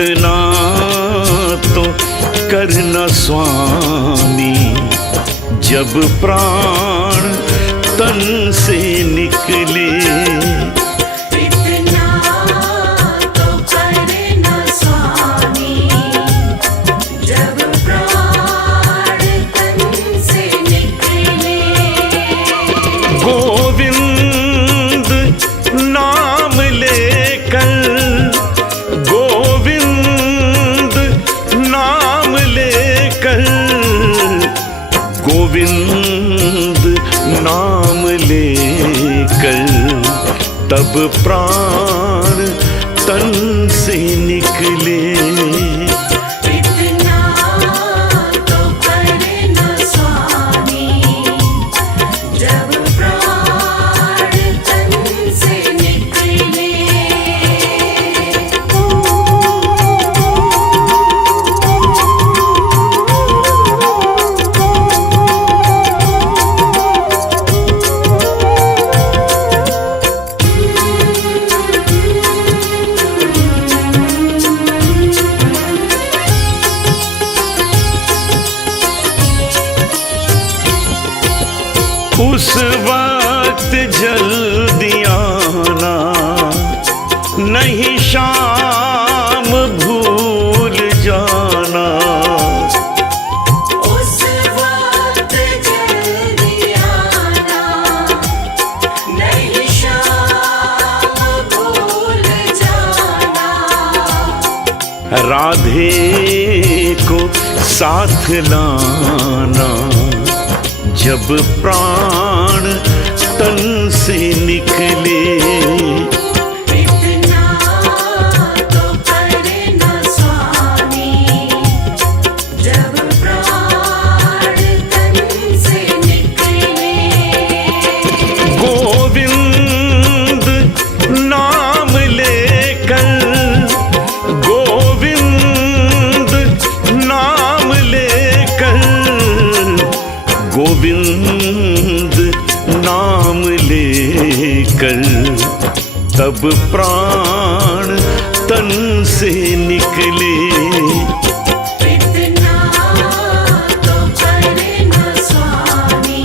इतना तो करना स्वामी, जब प्राण तन से निकले। इतना तो करना स्वामी, जब प्राण तन से निकले। गोविंद नाम लेकर, गोविंद नाम लेकर, गोविंद नाम लेकर, तब प्राण तन से निकले। इतना तो करना स्वामी, जब प्राण तन से निकले। उस वक्त जल्दी आना, नहीं शाम भूल जाना। उस वक्त जल्दी आना, नहीं शाम भूल जाना। राधे को साथ लाना, जब प्राण तन से निकले। इतना तो करना स्वामी, जब प्राण तन से निकले। गोविंद नाम लेकर, गोविंद नाम लेकर, गोविंद नाम लेकर, तब प्राण तन से निकले। इतना तो करना स्वामी,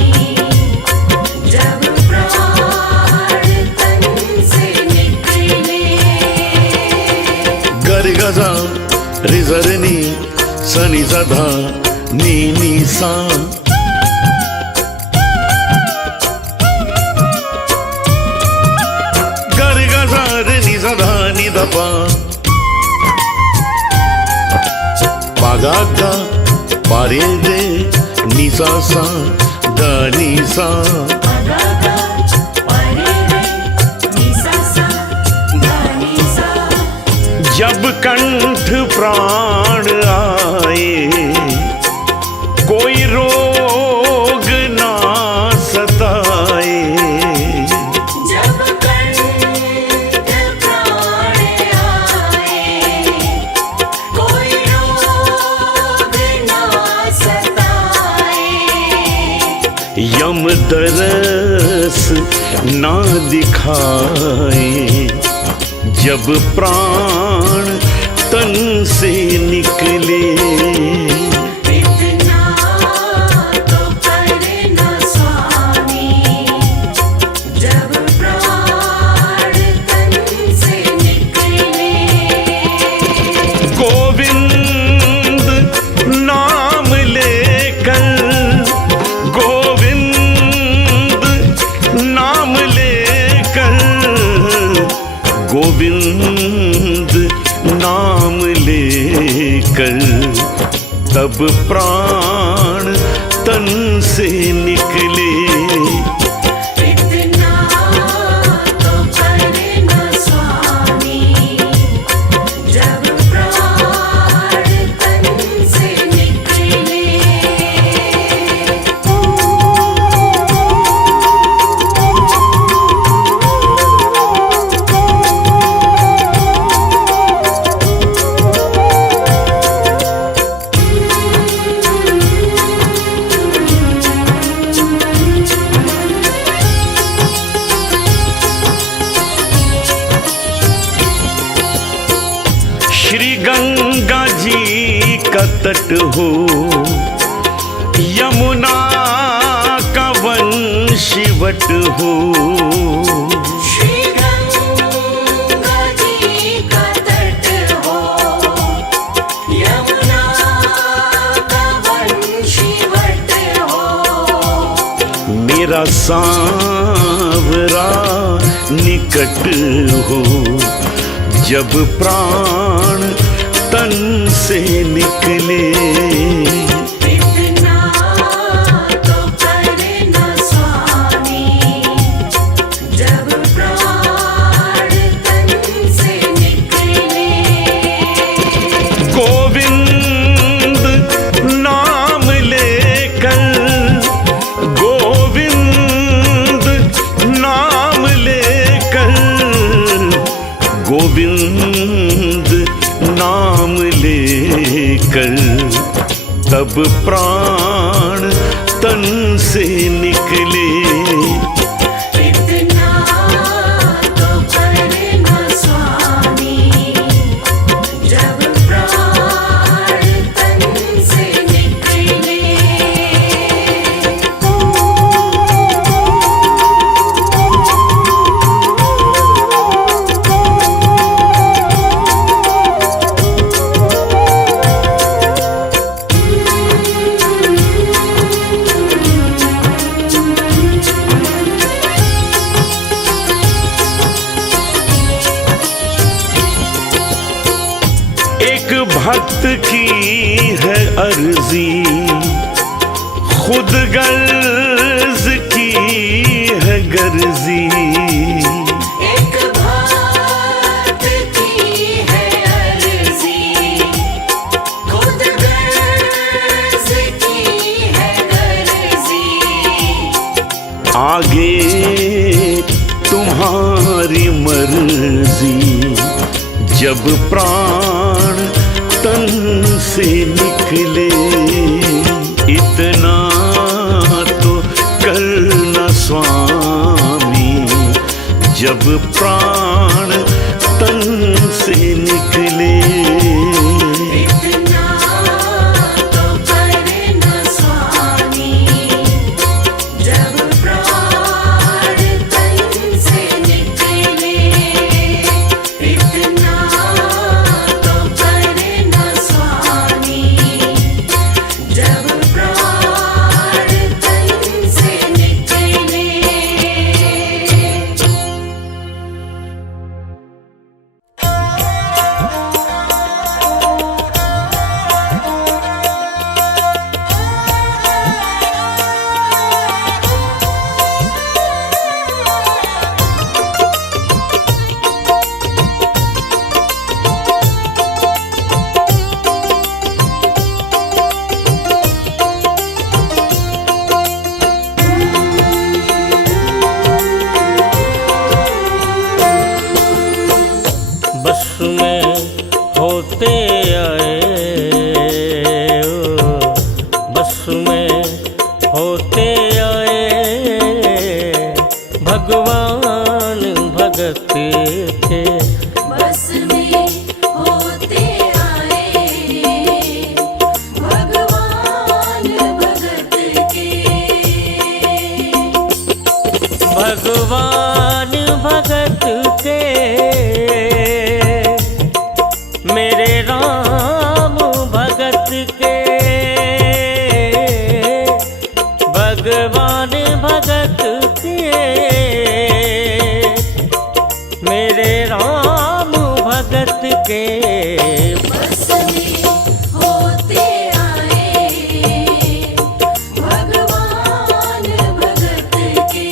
जब प्राण तन से निकले। गर गजा रे जरनी सनी सधा नी नी सा। गर गजा रे नी सधा नी दपा। पागा गा पारे रे नी सा सा दा नी सा। जब कंठ प्राण आए, कोई रोग ना सताए। जब कंठ प्राण आए, कोई रोग ना सताए। यम दरस ना दिखाए, जब प्राण तन से निकले। इतना तो करना स्वामी, जब प्राण तन से निकले। गोविंद नाम लेकर, गोविंद नाम लेकर, गोविंद नाम लेकर, तब प्राण तन से निकले। इतना तो करना स्वामी, जब प्राण तन से निकले। निकट हो, यमुना का वंशीवट हो। श्री गंगा जी का तट हो, यमुना का वंशीवट हो। मेरा सांवरा निकट हो, जब प्राण तन से निकले। इतना तो करे न स्वामी, जब प्राण तन से निकले। गोविंद नाम लेकर, गोविंद नाम लेकर, गोविंद नाम लेकर, तब प्राण तन से निकले। इतना तो करे न स्वामी, जब प्राण तन से निकले। एक भक्त की है अर्जी, खुद गर्ज की है गर्जी। एक भक्त की है अर्जी, खुद गर्ज की है गर्जी। आगे तुम्हारी मर्जी, जब प्राण तन से निकले। इतना तो करना स्वामी, जब प्राण तन से निकले। इतना तो करे न स्वामी, जब प्राण तन से निकले। इतना तो करे न स्वामी, जब प्राण तन से निकले। बस में होते आए, बस में होते आए, भगवान भगत के। बस में होते आए, भगवान भगत के। भगवान भगत के, मेरे राम भगत के। भगवान भगत के, मेरे राम भगत के। बस में होते आए, भगवान भगत के।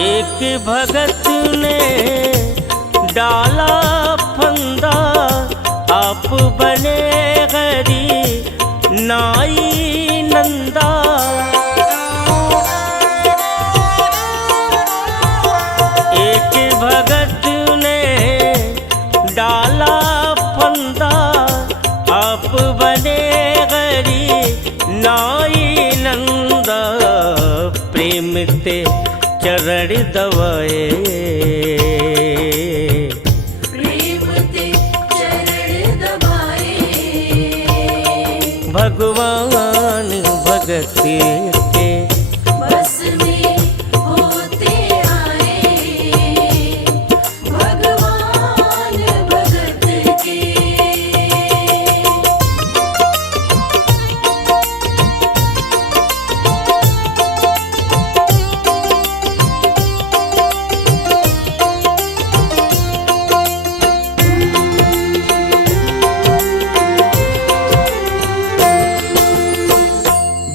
एक भगत ने डाला फंदा, आप बने गरी नाई नंदा। एक भगत ने डाला फंदा, आप बने गरी नाई नंदा। प्रेम ते चरण दवाए, प्रेम ते चरण दबाए। भगवान भगत के बस में होते आए, भगवान भगत के।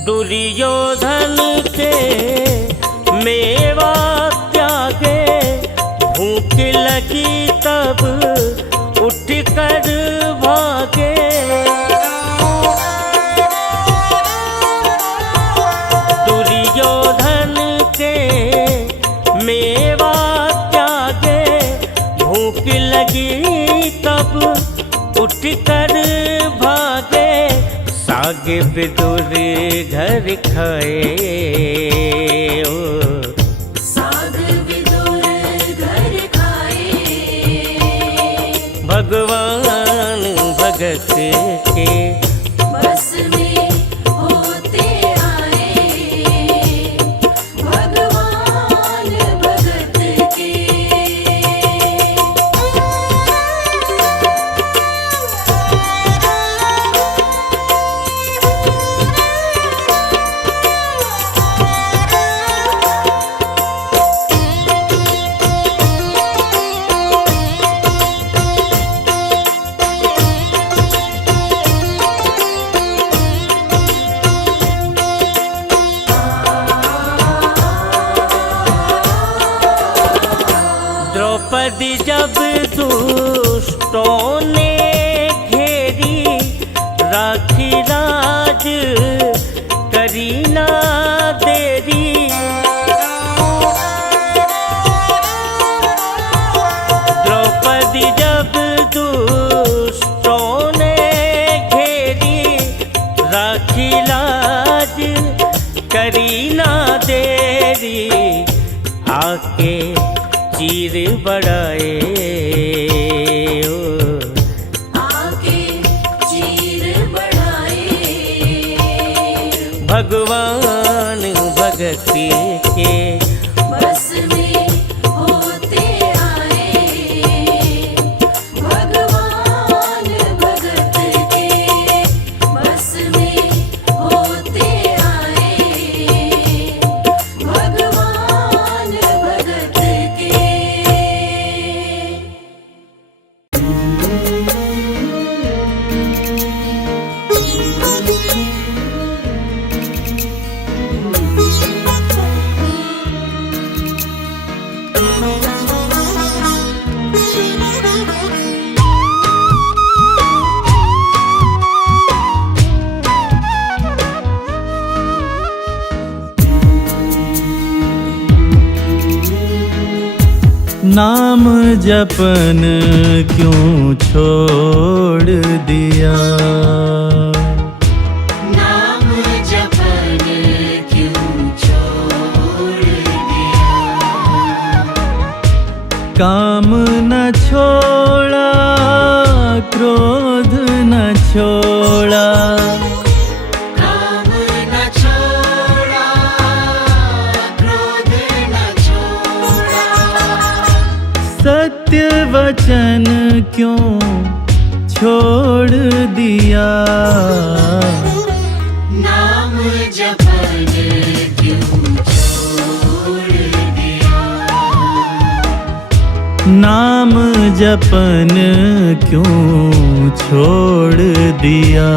दुर्योधन के मेवा त्यागे, भूख लगी तब उठ कर भागे। दुर्योधन के मेवा त्यागे, भूख लगी तब उठ कर भागे। साग विदुर घर खाए, ओ साग विदुर घर खाए, भगवान भगत के बस में होते आए, भगवान भगत के। द्रौपदी जब दुष्टों ने घेरी, राखी राज करी ना देरी। द्रौपदी जब दुष्टों ने घेरी, राखी लाज करी ना देरी। आके चीर बढ़ाए, ओ आके चीर बढ़ाए, भगवान भगत के बस में होते आए, भगवान भगत के। बस में होते आए, भगवान भगत के। नाम जपन क्यों छोड़ दिया, नाम जपन क्यों छोड़ दिया। काम न छोड़ा क्रोध न छोड़ा, काम न छोड़ा क्रोध न छोड़ा। सत्य वचन क्यों छोड़ दिया, नाम जपन क्यों छोड़ दिया। नाम जपन क्यों छोड़ दिया।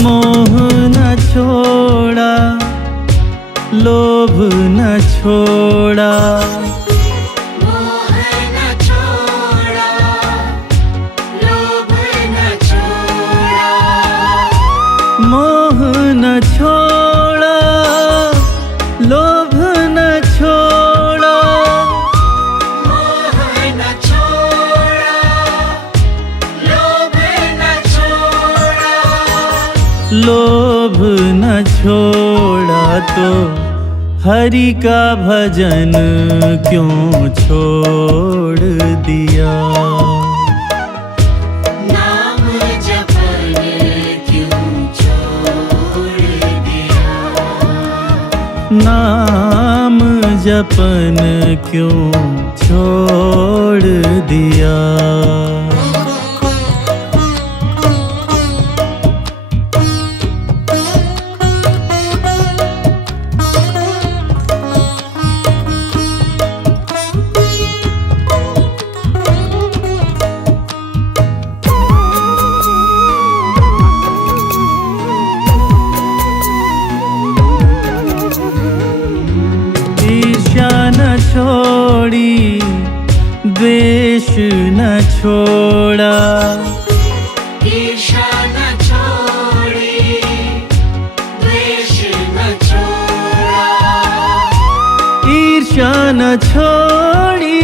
मोह न छोड़ा, लोभ न छोड़ा, मोह न छोड़ा, लोभ न छोड़ा, मोह न छोड़ा, लोभ न छोड़ा, मोह न छोड़ा, लोभ न छोड़ा, लोभ न छोड़ा तो हरि का भजन क्यों छोड़ दिया। नाम जपन क्यों छोड़ दिया, नाम जपन क्यों छोड़ दिया। ईर्ष्या न छोड़ी, द्वेष न छोड़ा, ईर्ष्या न छोड़ी, द्वेष न छोड़ा, ईर्ष्या न छोड़ी,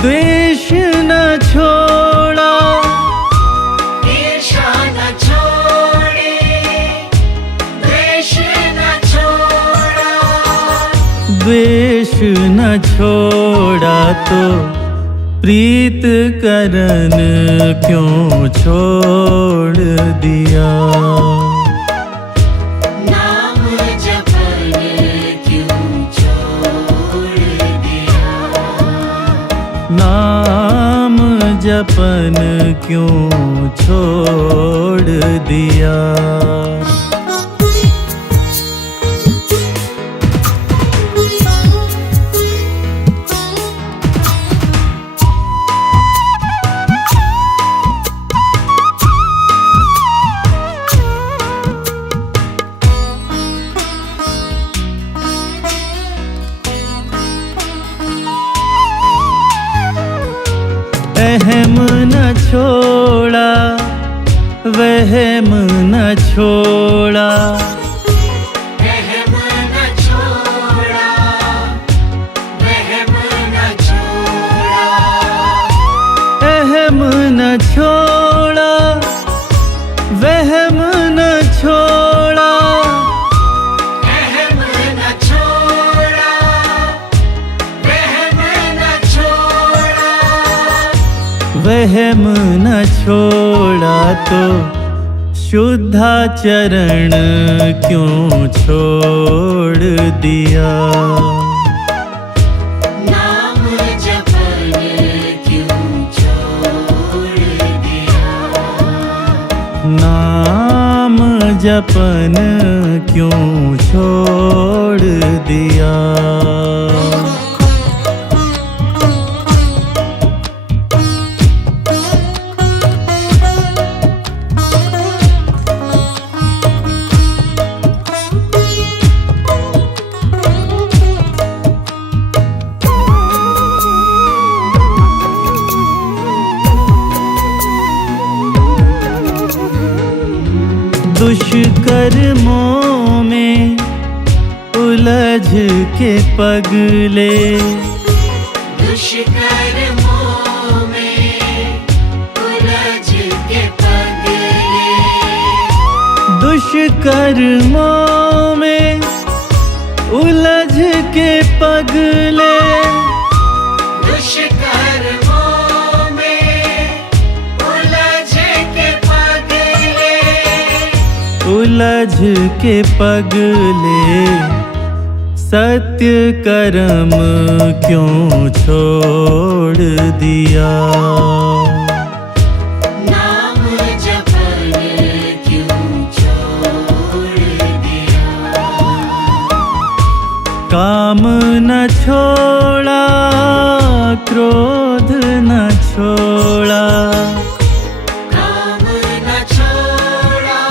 द्वेष न छोड़ा, ईर्ष्या न छोड़ी, द्वेष न छोड़ा, द्वेष न छोड़ा तो प्रीत करन क्यों छोड़ दिया। नाम जपन क्यों छोड़ दिया, नाम जपन क्यों छोड़ दिया। अहम न छोड़ा, वहम न छोड़ा, अहम न छोड़ा, वहम न छोड़ा, अहम न छोड़ा, वहम न छोड़ा, अहम न छोड़ा, वहम न छोड़ा, वहम न छोड़ा तो शुद्धाचरण क्यों छोड़ दिया। नाम जपन क्यों छोड़ दिया, नाम जपन क्यों छोड़ दिया। दुष्कर्मों में उलझ के पगले, दुष्कर्मों में उलझ के पगले, दुष्कर्मों में उलझ के पगले, दुष्कर्मों में उलझ के पगले, उलझ के पगले सत्य कर्म क्यों छोड़ दिया। नाम जपन क्यों छोड़ दिया, काम न छोड़ा, क्रोध न छोड़ा, काम न छोड़ा,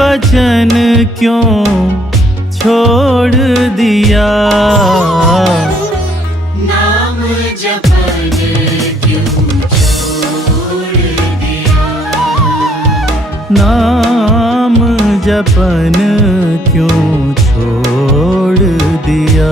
वचन क्यों छोड़ दिया, नाम जपन क्यों छोड़ दिया, नाम जपन क्यों छोड़ दिया।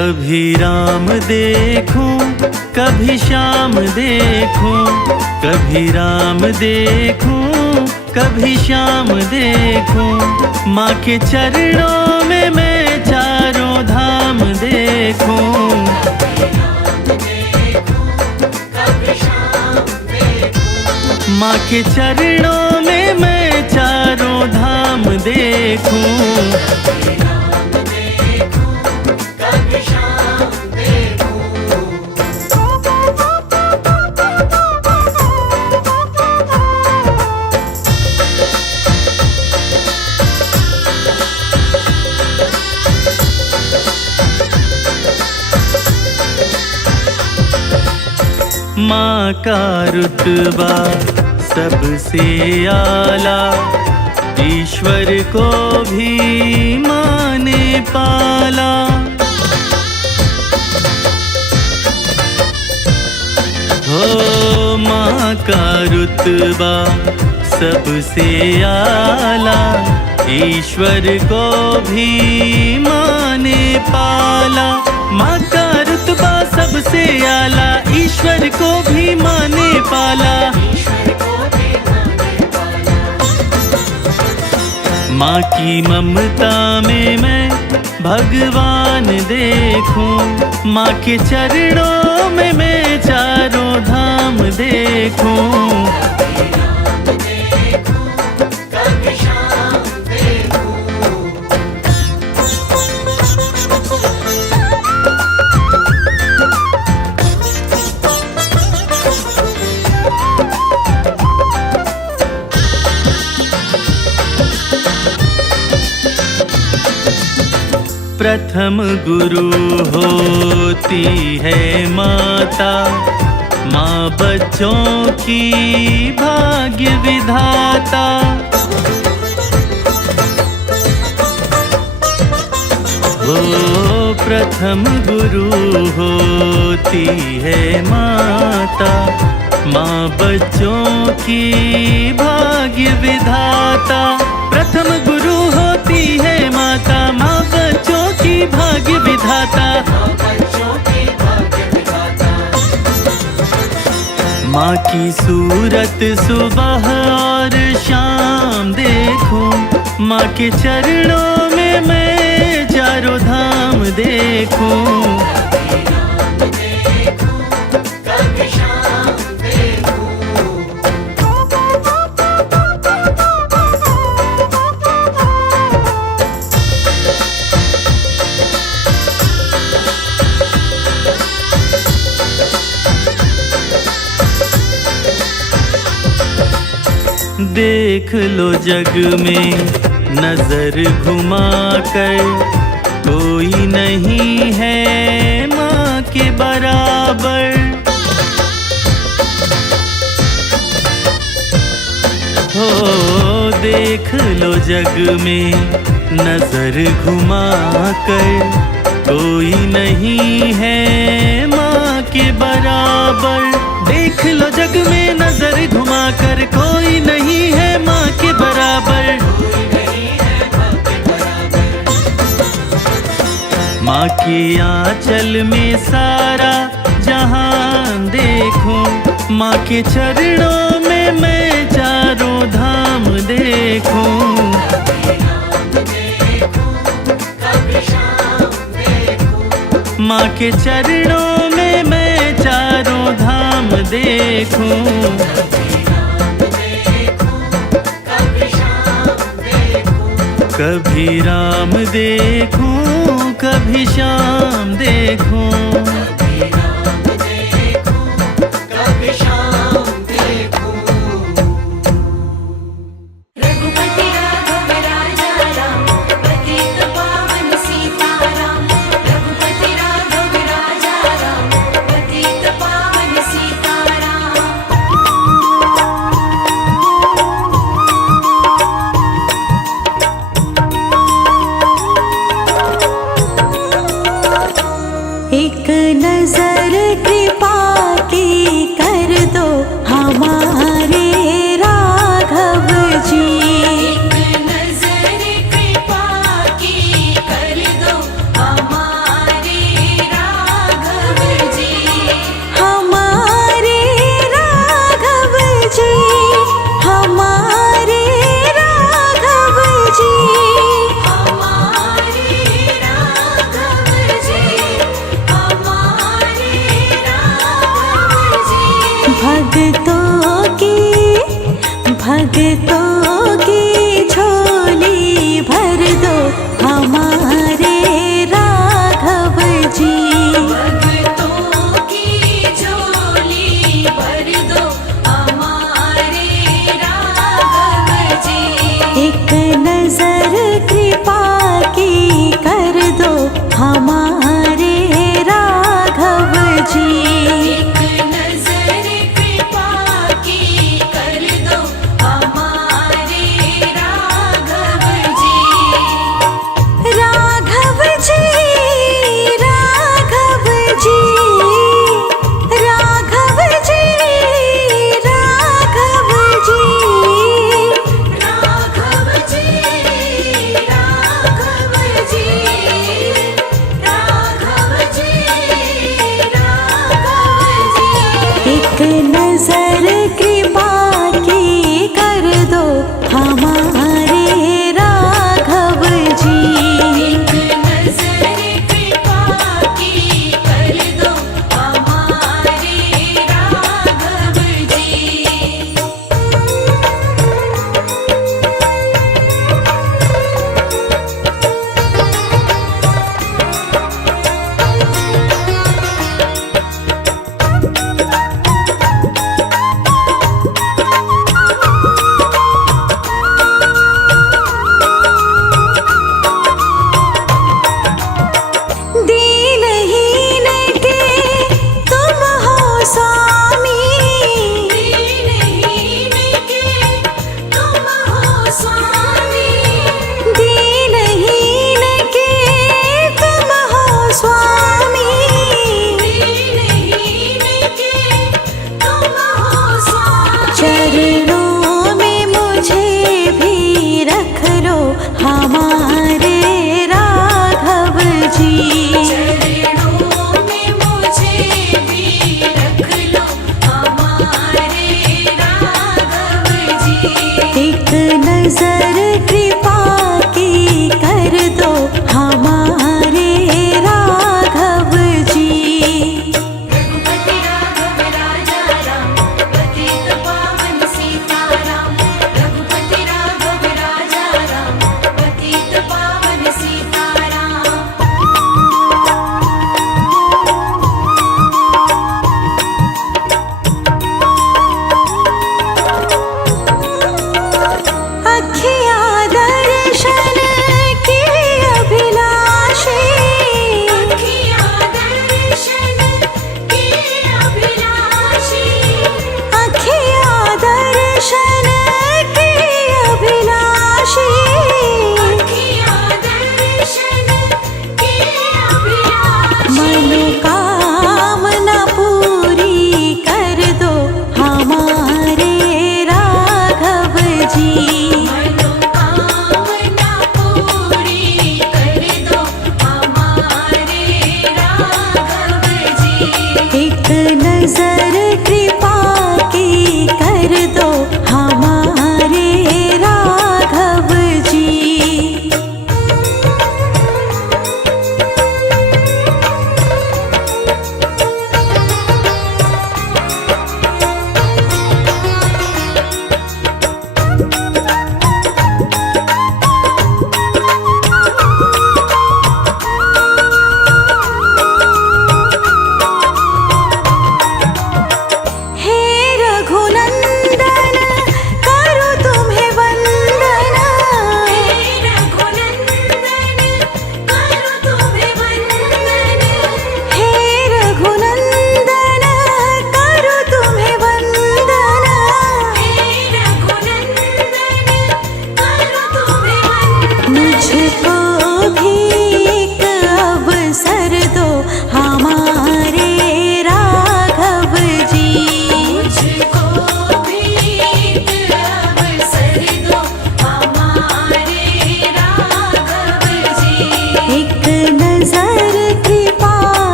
कभी राम देखूं कभी श्याम देखूं, कभी राम देखूं कभी श्याम देखूं। माँ के चरणों में मैं चारों धाम देखूं। माँ के चरणों में मैं चारों धाम देखूं। माँ का रुतबा सबसे आला, ईश्वर को भी माँ ने पाला। हो माँ का रुतबा सबसे आला, ईश्वर को भी माँ ने पाला। माँ का रुतबा सबसे आला, ईश्वर को भी माँ ने पाला। माँ की ममता में मैं भगवान देखूं। माँ के चरणों में मैं चारों धाम देखूं। प्रथम गुरु होती है माता, माँ बच्चों की भाग्य विधाता। वो प्रथम गुरु होती है माता, माँ बच्चों की भाग्य विधाता। प्रथम गुरु होती है माता, माँ बच्चों की भाग्य विधाता। माँ की सूरत सुबह और शाम देखूं। माँ के चरणों में मैं चारों धाम देखूं। देख लो जग में नजर घुमा कर, कोई नहीं है माँ के बराबर। हो देख लो जग में नजर घुमा कर, कोई नहीं है माँ के बराबर। देख लो जग में नजर घुमा कर, कोई नहीं है माँ के बराबर। माँ के आंचल में सारा जहान देखूं। माँ के चरणों में मैं चारों धाम देखूं। माँ के चरणों में मैं चारों धाम देखूं। कभी राम देखूं कभी श्याम देखूं। एक नजर कृपा की कर दो हमारे राघव जी। एक नजर कृपा की कर दो हमारे भक्तों की झोली भर दो हमारे राघव जी। भक्तों की झोली भर दो हमारे राघव जी। एक नजर कृपा की कर दो हमारे राघव जी। एक नजर कृपा की कर दो हमारे राघव जी। राघव जी, राघव जी, राघव जी, राघव जी, राघव जी, राघव जी, राघव जी, राघव जी। एक नजर कृपा की कर दो हमारे राघव जी। एक नजर कृपा की कर दो हमारे राघव जी। दीनहीन के तुम हो स्वामी। दीनहीन के तुम हो स्वामी। दीनहीन के तुम हो स्वामी। दीनहीन के तुम हो स्वामी। चरणों में मुझे भी रख लो हमारे राघव जी। चरणों में मुझे भी रख लो हमारे राघव जी। एक नजर कृपा की कर दो हमारे राघव जी। रघुपति राघव राजा राम पतित पावन सीताराम। रघुपति राघव राजा राम पतित पावन सीताराम। अखिया दर्शन की अभिलाषी। अखियाँ दर्शन की अभिलाषी। अखिया दर्शन की अभिलाषी। अखियाँ दर्शन की अभिलाषी। मनोकामना पूरी कर दो हमारे राघव जी। मनोकामना पूरी कर दो हमारे राघव जी। एक नजर कृपा की कर दो हमारे राघव जी।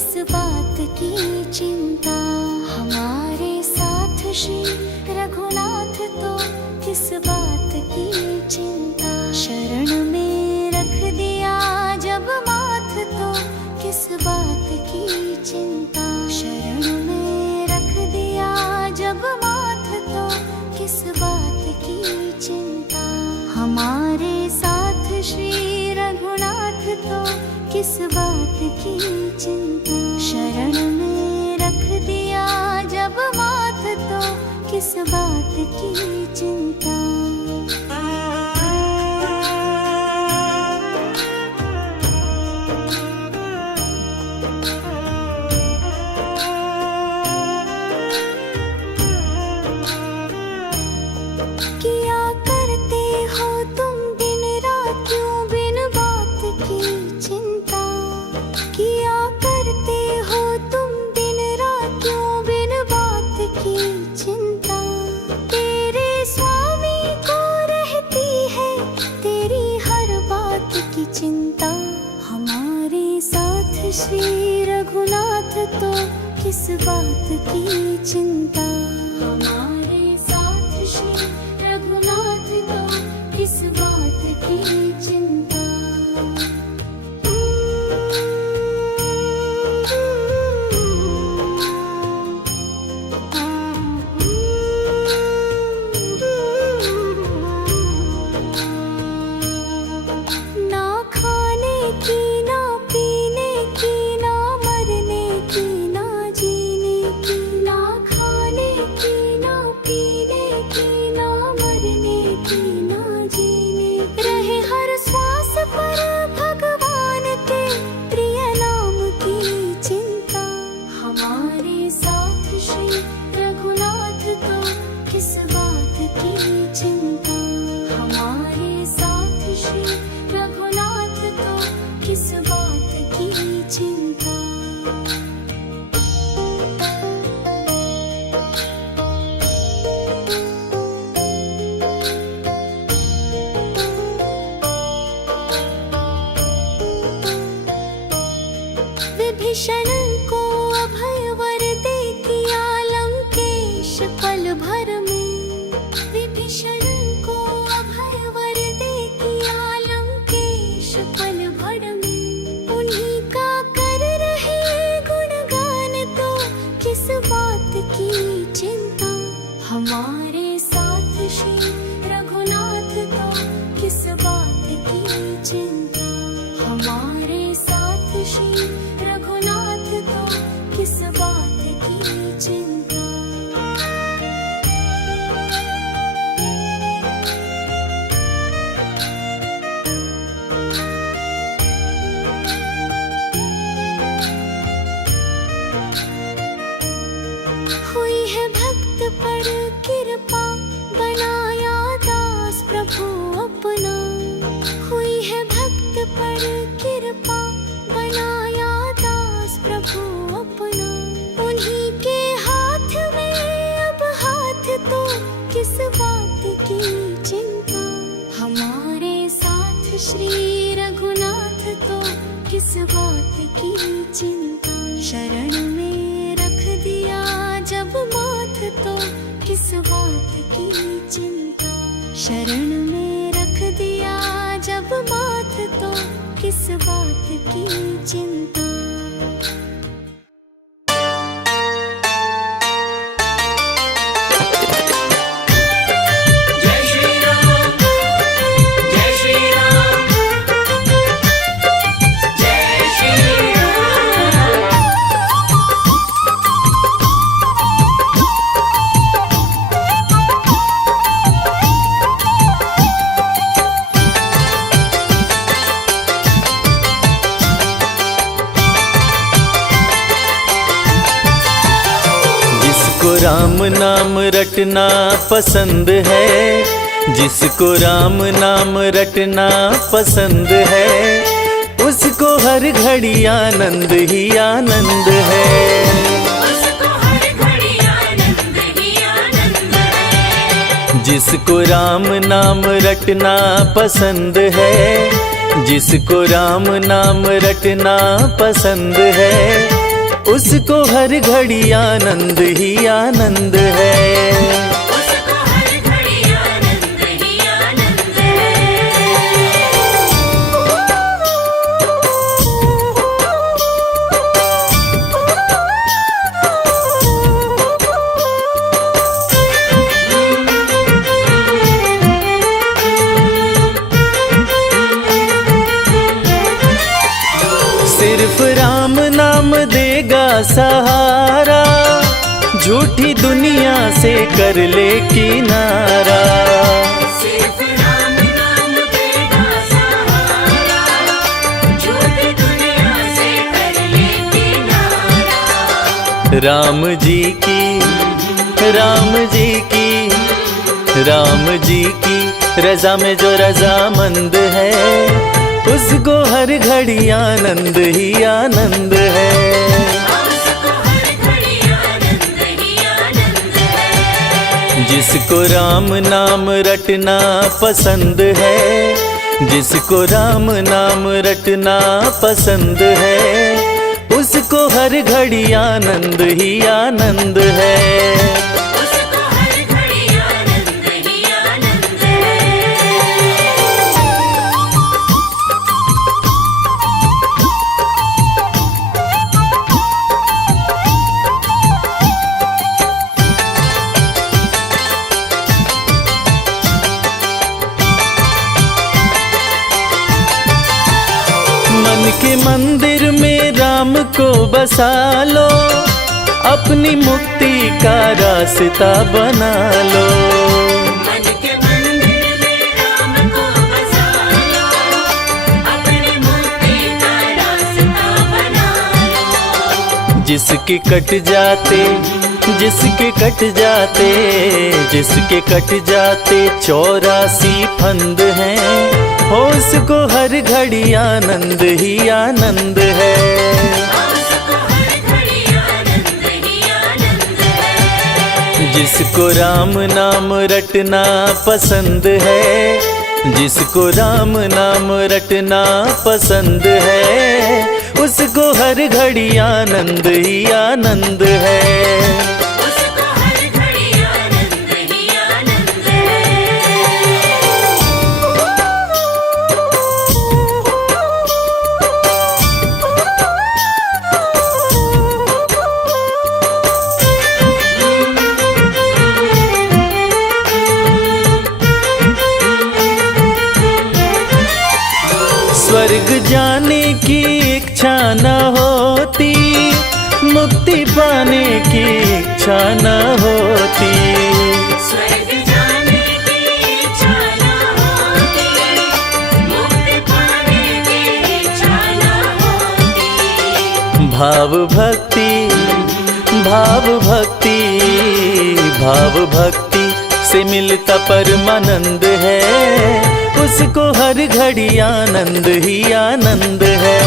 किस बात की चिंता। हमारे साथ श्री रघुनाथ तो किस बात की चिंता। शरण में रख दिया जब माथ तो किस बात की चिंता। शरण में रख दिया जब माथ तो किस बात की चिंता। हमारे साथ श्री रघुनाथ तो किस बात की चिंता। शरण में रख दिया जब माथ तो किस बात की चिंता। किया करते हो तुम दिन रात क्यों बिन बात की चिंता। किया करते हो तुम दिन रात क्यों बिन बात की चिंता। तेरे स्वामी को रहती है तेरी हर बात की चिंता। हमारे साथ श्री रघुनाथ तो किस बात की चिंता। हमारे साथ श्री रघुनाथ तो किस बात की चिंता। ना खाने की ना पीने की ना मरने की ना जीने की। ना खाने की ना पीने की ना मरने की ना जीने। रहे हर श्वास पर भगवान के प्रिय नाम की चिंता। हमारे साथ श्री रघुनाथ तो किस बात की चिंता। हमारे साथ श्री रघुनाथ तो किस बात की चिंता। विभीषण को अभय वर दे किया लंकेश पल भर में। विभीषण को अभय वर दे किया लंकेश पल भर में। उन्हीं का कर रहे गुणगान तो किस बात की चिंता। हमारे साथ श्री रघुनाथ तो किस बात की चिंता। हमारे साथ श्री रघुनाथ तो किस बात की चिंता। हुई है भक्त पर कृपा बनाया दास प्रभु अपना। हुई है भक्त पर कृपा बनाया दास प्रभु अपना। उन्हीं के हाथ में अब हाथ तो किस बात की चिंता। हमारे साथ श्री रघुनाथ तो किस बात की चिंता। शरण में रख दिया जब माथ तो किस बात की चिंता। शरण में रख दिया जब माथ तो किस बात की चिंता। जय श्री राम जय श्री राम जय श्री राम। जिसको राम नाम रटना पसंद है। जिसको राम नाम रटना पसंद है। उसको हर घड़ी आनंद ही आनंद है। उसको हर घड़ी आनंद ही आनंद है। जिसको राम नाम रटना पसंद है। जिसको राम नाम रटना पसंद है। उसको हर घड़ी आनंद ही आनंद है। उसको हर घड़ी आनंद ही आनंद है। सिर्फ राम नाम देगा सहारा, झूठी दुनिया से कर ले किनारा। सिर्फ राम नाम देगा सहारा, झूठी दुनिया से कर ले किनारा। राम जी की, राम जी की, राम जी की रजा में जो रजामंद है, उसको हर घड़ी आनंद ही आनंद है। उसको हर घड़ी आनंद ही आनंद है। जिसको राम नाम रटना पसंद है, जिसको राम नाम रटना पसंद है, उसको हर घड़ी आनंद ही आनंद है। उसको हर घड़ी आनंद ही आनंद है। मन के मंदिर में राम को बसा लो, अपनी मुक्ति का रास्ता बना लो। मन के मंदिर में राम को बसा लो, अपनी मुक्ति का रास्ता बना लो। जिसके कट जाते, जिसके कट जाते, जिसके कट जाते 84 फंद हैं, हो उसको हर घड़ी आनंद ही आनंद है। उसको हर घड़ी आनंद ही आनंद है। जिसको राम नाम रटना पसंद है, जिसको राम नाम रटना पसंद है, उसको हर घड़ी आनंद ही आनंद है। उसको हर घड़ी आनंद ही आनंद है। स्वर्ग जाने की इच्छा न होती, मुक्ति पाने की इच्छा न होती। स्वर्ग जाने की इच्छा न होती, मुक्ति पाने की इच्छा न होती। भाव भक्ति, भाव भक्ति, भाव भक्ति से मिलता परमानंद है, उसको हर घड़ी आनंद ही आनंद है।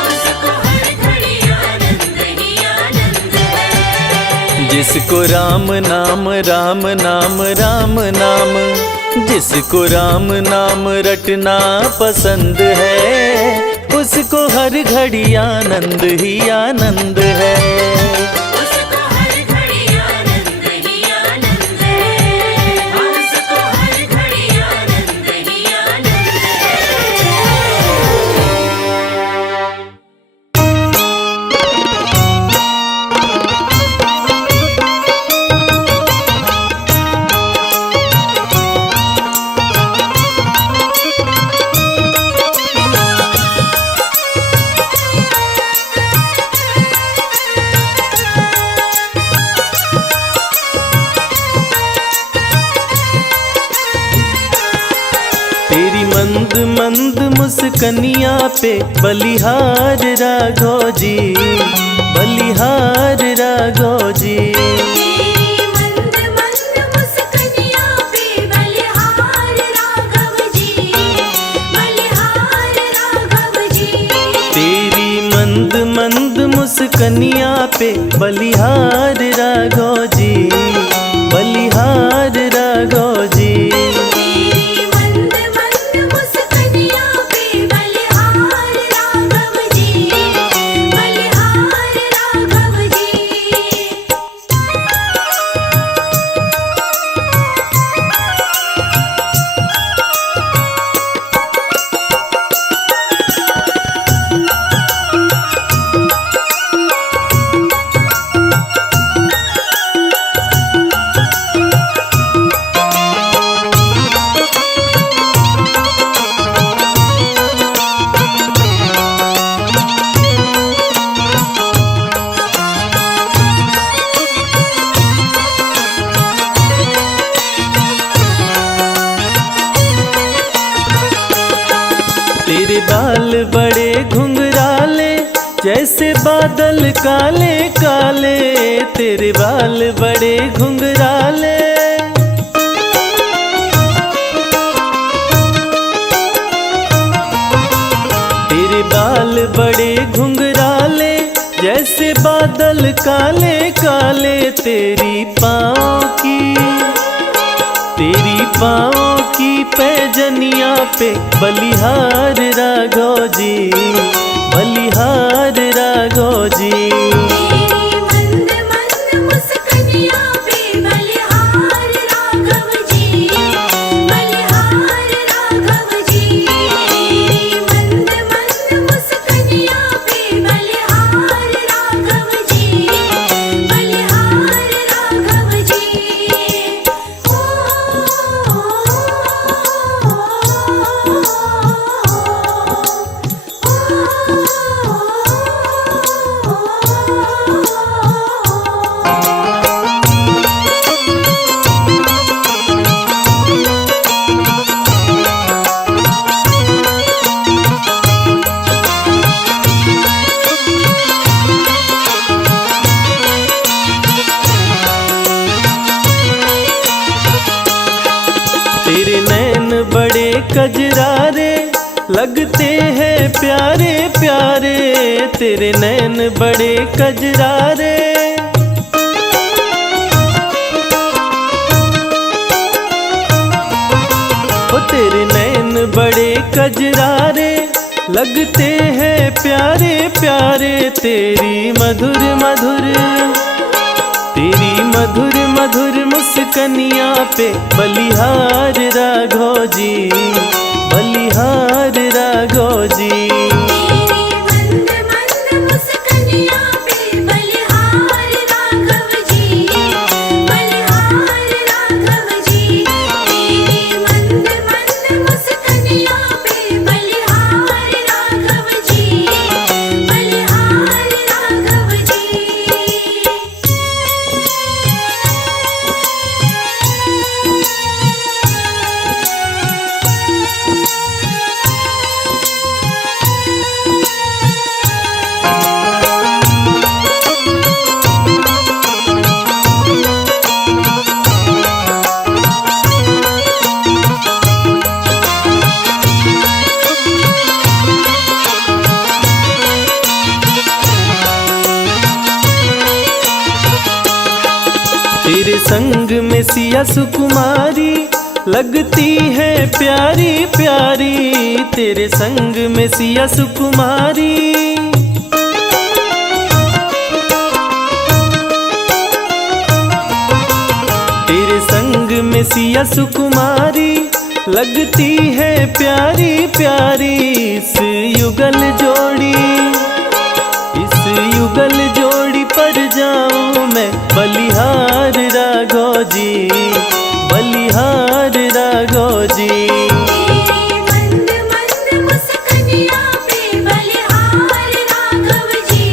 उसको हर घड़ी आनंद ही आनंद है। जिसको राम नाम, राम नाम, राम नाम, जिसको राम नाम रटना पसंद है, उसको हर घड़ी आनंद ही आनंद है। उसको हर घड़ी आनंद ही आनंद है। उसको हर घड़ी आनंद ही आनंद है। तेरी मंद मंद मुस्कनिया पे बलिहार राघव जी, बलिहार राघव जी। तेरी मंद मंद मुस्कनिया पे बलिहार राघव जी, बलिहार राघव जी। तेरी मंद मंद मुस्कनिया पे बलिहार राघव जी, बलिहार राघव जी। तेरी मंद मंद मुस्कनिया पे बलिहार राघव जी, बलिहार बादल काले काले, तेरे बाल बड़े घुंघराले। तेरे बाल बड़े घुंघराले, जैसे बादल काले काले। तेरी पाँव की पैजनिया पे बलिहार राघव जी, बलिहार राघव जी। तेरी मंद मंद मुस्कानियाँ पे बलिहार राघव जी, बलिहार राघव जी। तेरी मंद मंद मुस्कानियाँ पे बलिहार राघव जी, बलिहार राघव जी। तेरे नैन बड़े कजरारे, लगते हैं प्यारे प्यारे। तेरे नैन बड़े कजरारे। ओ तेरे नैन बड़े कजरारे, लगते हैं प्यारे प्यारे। तेरी मधुर मधुर मुस्कनिया पे बलिहार राघव जी, बलिहार राघव जी। तेरी मंद मंद मुस्कानियाँ पे बलिहार राघव जी, बलिहार राघव जी। तेरी मंद मंद मुस्कानियाँ पे बलिहार राघव जी, बलिहार राघव जी। तेरे संग में सिया सुकुमारी, लगती है प्यारी प्यारी। तेरे संग में सिया सुकुमारी। तेरे संग में सिया सुकुमारी, लगती है प्यारी प्यारी। इस युगल जोड़ी पर जाऊं मैं, बलिहार राघव जी, बलिहार राघव जी। तेरी मंद मंद मुस्कानियाँ पे बलिहार राघव जी,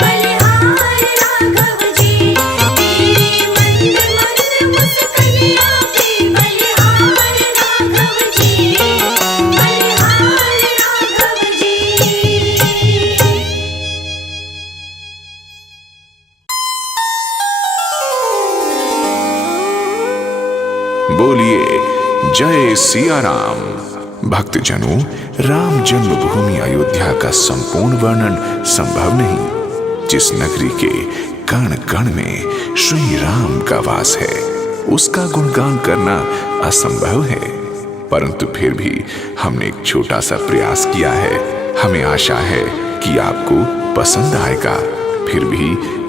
बलिहार राघव जी। तेरी मंद मंद मुस्कानियाँ पे बलिहार राघव जी, बलिहार राघव जी। बोलिए जय सिया राम। भक्तजनों, राम जन्मभूमि अयोध्या का संपूर्ण वर्णन संभव नहीं। जिस नगरी के कण कण में श्री राम का वास है, उसका गुणगान करना असंभव है। परंतु फिर भी हमने एक छोटा सा प्रयास किया है। हमें आशा है कि आपको पसंद आएगा। फिर भी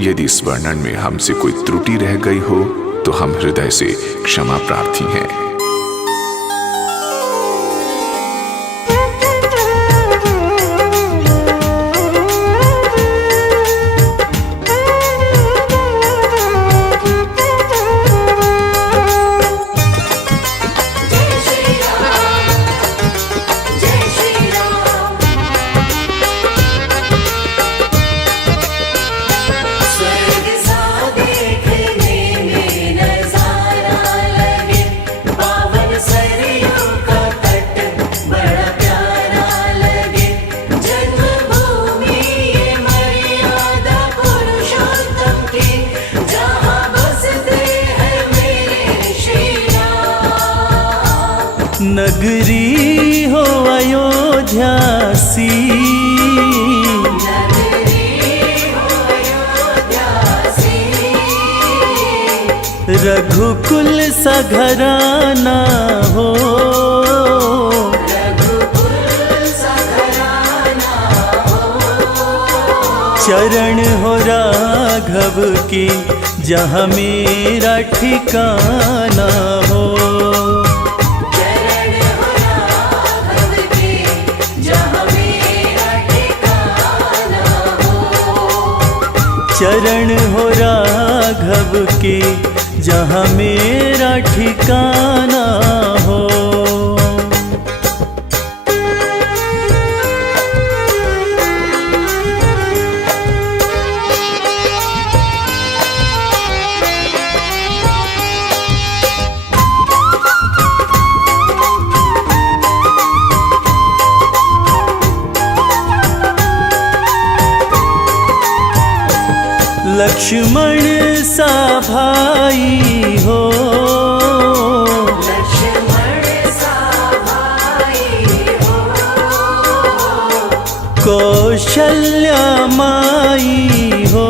यदि इस वर्णन में हमसे कोई त्रुटि रह गई हो तो हम हृदय से क्षमा प्रार्थी हैं। जय श्री राम, जय श्री राम। स्वर्ग सा देखने में नजारा लगे, नगरी हो अयोध्या सी, रघुकुल सा घराना हो, चरण हो राघव के जहाँ मेरा ठिकाना हो। चरण हो राघव के जहाँ मेरा ठिकाना हो। लक्ष्मण सा भाई हो, कौशल्या माई हो,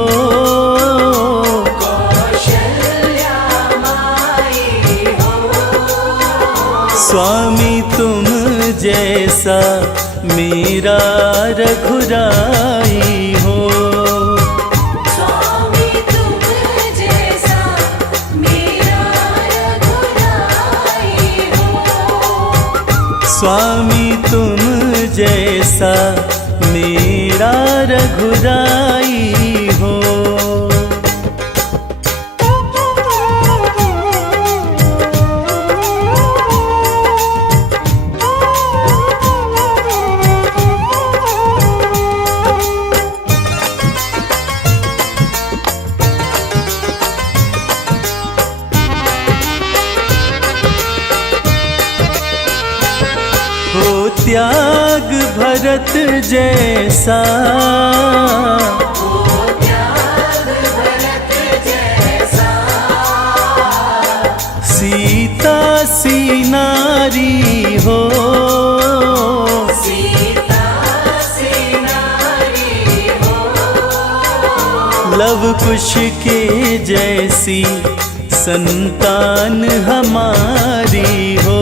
स्वामी तुम जैसा मेरा रघुराई हो। स्वामी तुम जैसा मेरा रघुराई हो। हो त्याग भरत जैसा, सीता सी नारी हो, लव कुश के जैसी संतान हमारी हो।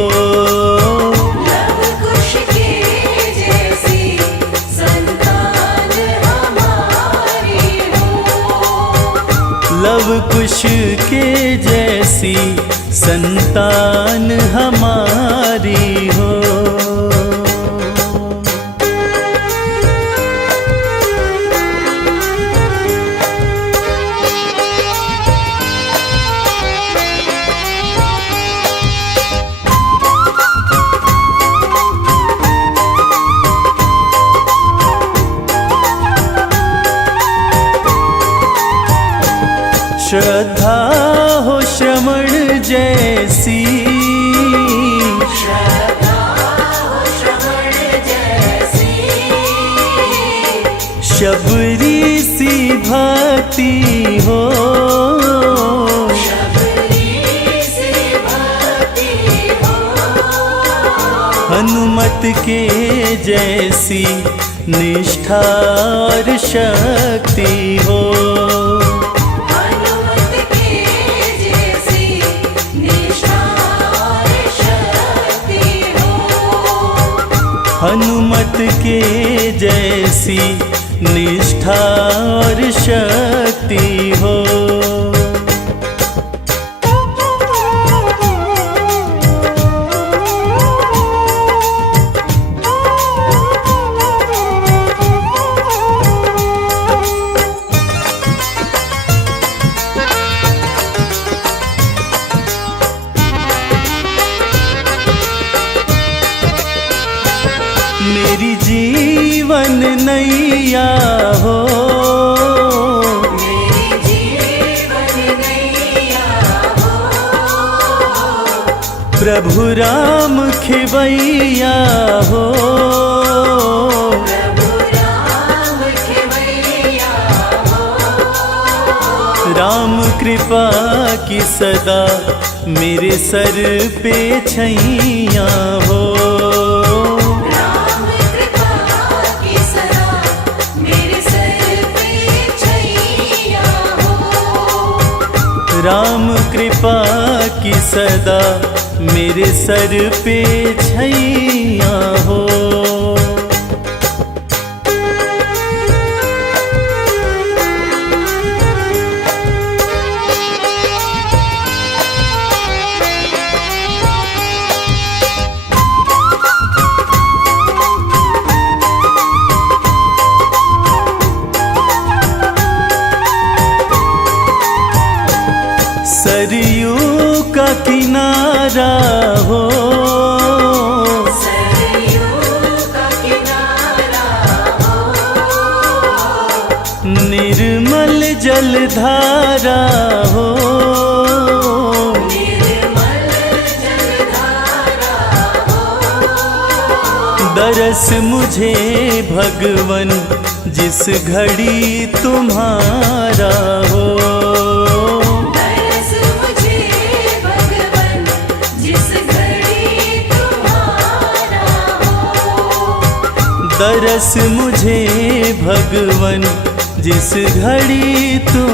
लव कुश के जैसी संतान हमारी हो। श्रद्धा हो श्रवण जैसी, शबरी सी भक्ति हो, हनुमत के जैसी निष्ठा और शक्ति हो। हनुमत के जैसी निष्ठा और शक्ति हो। मेरी जीवन नैया हो, प्रभु राम खेवैया हो। राम कृपा की सदा मेरे सर पे छैया हो। राम कृपा की सदा मेरे सर पे छैया हो। राम कृपा की सदा मेरे सर पे छैया हो। सरयू का किनारा हो, सरयू का किनारा हो। निर्मल जलधारा हो। निर्मल जलधारा हो। दरस मुझे भगवन जिस घड़ी तुम्हारा हो। दरस मुझे भगवन जिस घड़ी तुम्हारा हो। दरस मुझे भगवन जिस घड़ी तुम